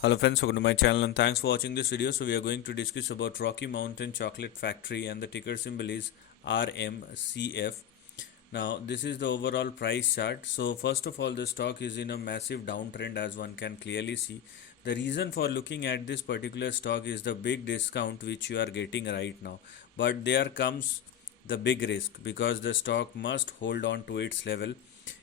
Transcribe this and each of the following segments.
Hello friends, welcome to my channel and thanks for watching this video. So we are going to discuss about Rocky Mountain Chocolate Factory and the ticker symbol is RMCF. Now this is the overall price chart. So first of all, the stock is in a massive downtrend as one can clearly see. The reason for looking at this particular stock is the big discount which you are getting right now. But there comes the big risk because the stock must hold on to its level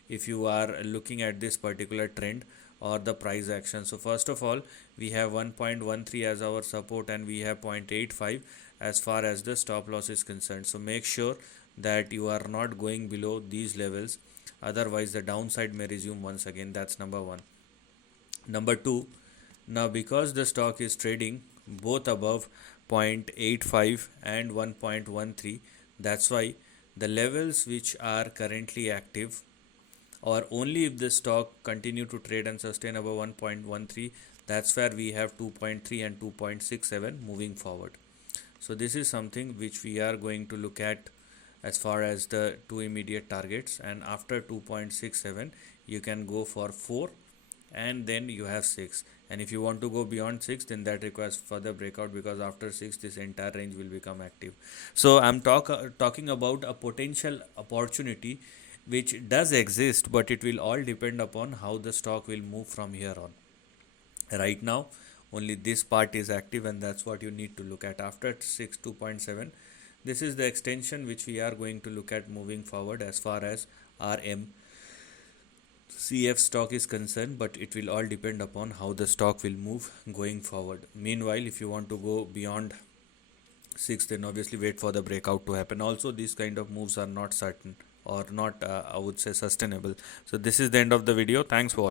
if you are looking at this particular trend or the price action. So first of all, we have 1.13 as our support and we have 0.85 as far as the stop loss is concerned. So make sure that you are not going below these levels, otherwise the downside may resume once again. That's number one. Number two, now because the stock is trading both above 0.85 and 1.13, that's why the levels which are currently active, or only if the stock continue to trade and sustain above 1.13, that's where we have 2.3 and 2.67 moving forward. So this is something which we are going to look at as far as the two immediate targets, and after 2.67 you can go for 4 and then you have 6, and if you want to go beyond 6 then that requires further breakout, because after 6 this entire range will become active. So I'm talking about a potential opportunity which does exist, but it will all depend upon how the stock will move from here on. Right now only this part is active, and that's what you need to look at. After 6 2.7, this is the extension which we are going to look at moving forward as far as RM CF stock is concerned, but it will all depend upon how the stock will move going forward. Meanwhile, if you want to go beyond 6, then obviously wait for the breakout to happen. Also, these kind of moves are not certain or not, I would say, sustainable. So this is the end of the video. Thanks for watching.